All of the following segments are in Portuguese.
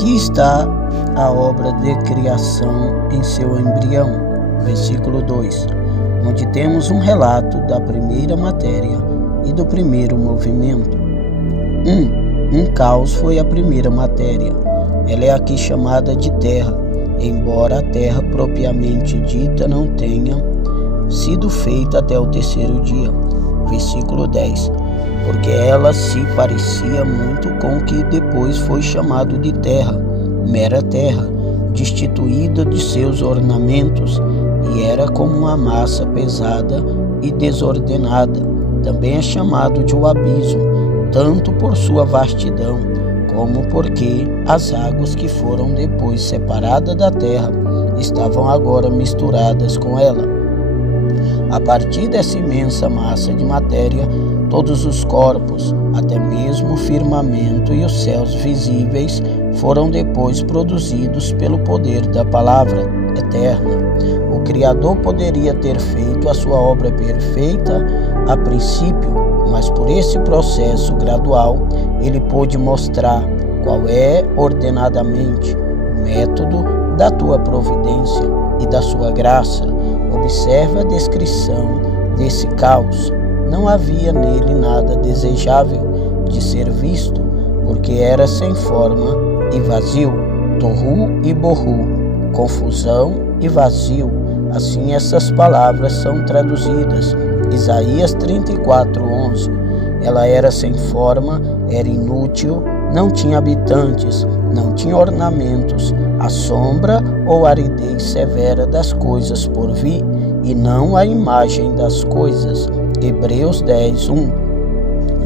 Aqui está a obra de criação em seu embrião, versículo 2, onde temos um relato da primeira matéria e do primeiro movimento. Um caos foi a primeira matéria. Ela é aqui chamada de terra, embora a terra propriamente dita não tenha sido feita até o terceiro dia. Versículo 10. Porque ela se parecia muito com o que depois foi chamado de terra, mera terra, destituída de seus ornamentos, e era como uma massa pesada e desordenada. Também é chamado de o abismo, tanto por sua vastidão, como porque as águas que foram depois separadas da terra estavam agora misturadas com ela. A partir dessa imensa massa de matéria, todos os corpos, até mesmo o firmamento e os céus visíveis, foram depois produzidos pelo poder da palavra eterna. O Criador poderia ter feito a sua obra perfeita a princípio, mas por esse processo gradual, ele pôde mostrar qual é ordenadamente o método da tua providência e da sua graça. Observe a descrição desse caos. Não havia nele nada desejável de ser visto, porque era sem forma e vazio, tohu e bohu, confusão e vazio. Assim essas palavras são traduzidas. Isaías 34:11. Ela era sem forma, era inútil, não tinha habitantes, não tinha ornamentos, a sombra ou aridez severa das coisas por vir, e não a imagem das coisas. Hebreus 10:1.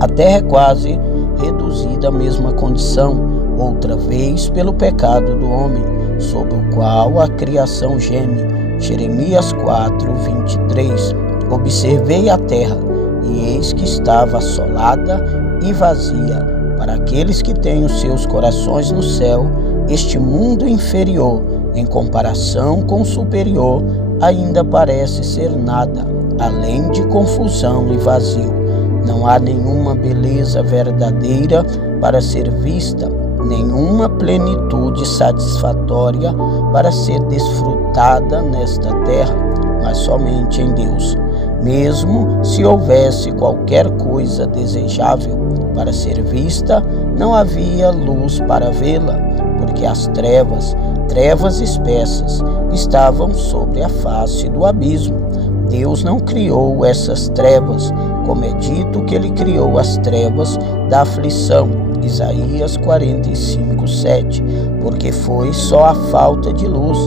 A terra é quase reduzida à mesma condição, outra vez pelo pecado do homem, sob o qual a criação geme. Jeremias 4:23. Observei a terra, e eis que estava assolada e vazia. Para aqueles que têm os seus corações no céu, este mundo inferior, em comparação com o superior, ainda parece ser nada, além de confusão e vazio. Não há nenhuma beleza verdadeira para ser vista, nenhuma plenitude satisfatória para ser desfrutada nesta terra, mas somente em Deus. Mesmo se houvesse qualquer coisa desejável para ser vista, não havia luz para vê-la, porque as trevas espessas, estavam sobre a face do abismo. Deus não criou essas trevas, como é dito que ele criou as trevas da aflição, Isaías 45:7, porque foi só a falta de luz,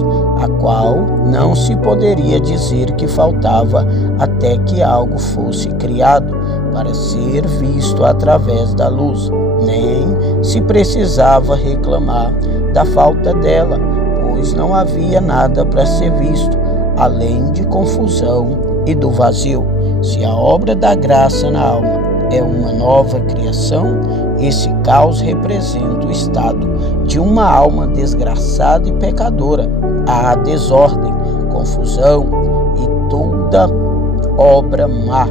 a qual não se poderia dizer que faltava até que algo fosse criado para ser visto através da luz, nem se precisava reclamar da falta dela, pois não havia nada para ser visto, além de confusão e do vazio. Se a obra da graça na alma é uma nova criação, esse caos representa o estado de uma alma desgraçada e pecadora. Há desordem, confusão e toda obra má.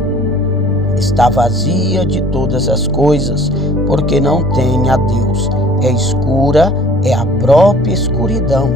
Está vazia de todas as coisas, porque não tem a Deus. É escura, é a própria escuridão.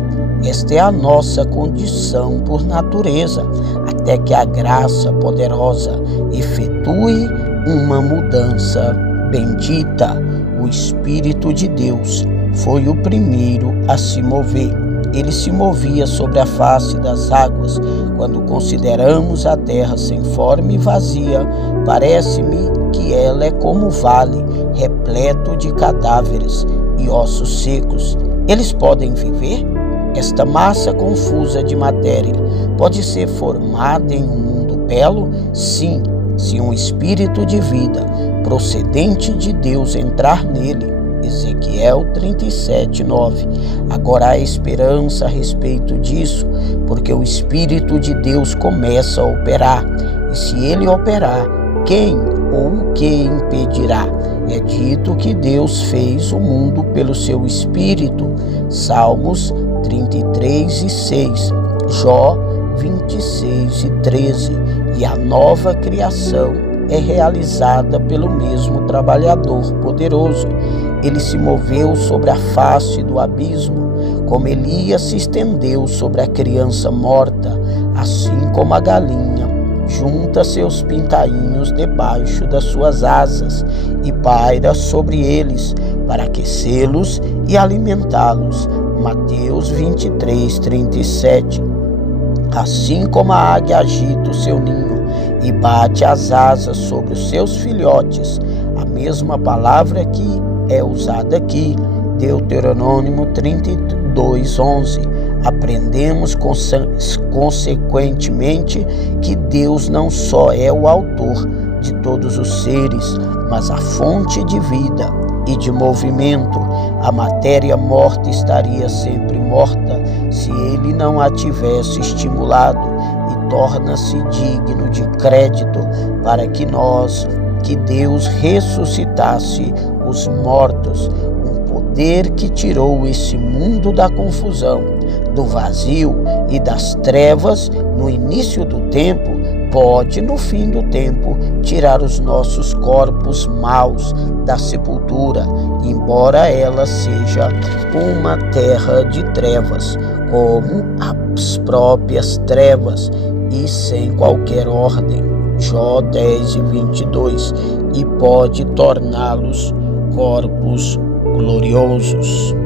Esta é a nossa condição por natureza, até que a graça poderosa efetue uma mudança bendita. O Espírito de Deus foi o primeiro a se mover. Ele se movia sobre a face das águas. Quando consideramos a terra sem forma e vazia, parece-me que ela é como um vale repleto de cadáveres e ossos secos. Eles podem viver? Esta massa confusa de matéria pode ser formada em um mundo belo? Sim, se um espírito de vida procedente de Deus entrar nele. Ezequiel 37:9. Agora há esperança a respeito disso, porque o Espírito de Deus começa a operar. E se ele operar, quem ou o que impedirá? É dito que Deus fez o mundo pelo seu Espírito. Salmos 33:6, Jó 26:13. E a nova criação é realizada pelo mesmo trabalhador poderoso. ele se moveu sobre a face do abismo, como Elias se estendeu sobre a criança morta, assim como a galinha junta seus pintainhos debaixo das suas asas e paira sobre eles para aquecê-los e alimentá-los. Mateus 23:37. Assim como a águia agita o seu ninho e bate as asas sobre os seus filhotes, a mesma palavra que é usada aqui, Deuteronômio 32:11. Aprendemos consequentemente que Deus não só é o autor de todos os seres, mas a fonte de vida e de movimento. A matéria morta estaria sempre morta se ele não a tivesse estimulado, e torna-se digno de crédito para que Deus ressuscitasse os mortos, um poder que tirou esse mundo da confusão, do vazio e das trevas no início do tempo, pode no fim do tempo tirar os nossos corpos maus da sepultura, embora ela seja uma terra de trevas, como as próprias trevas e sem qualquer ordem, Jó 10:22, e pode torná-los corpos gloriosos.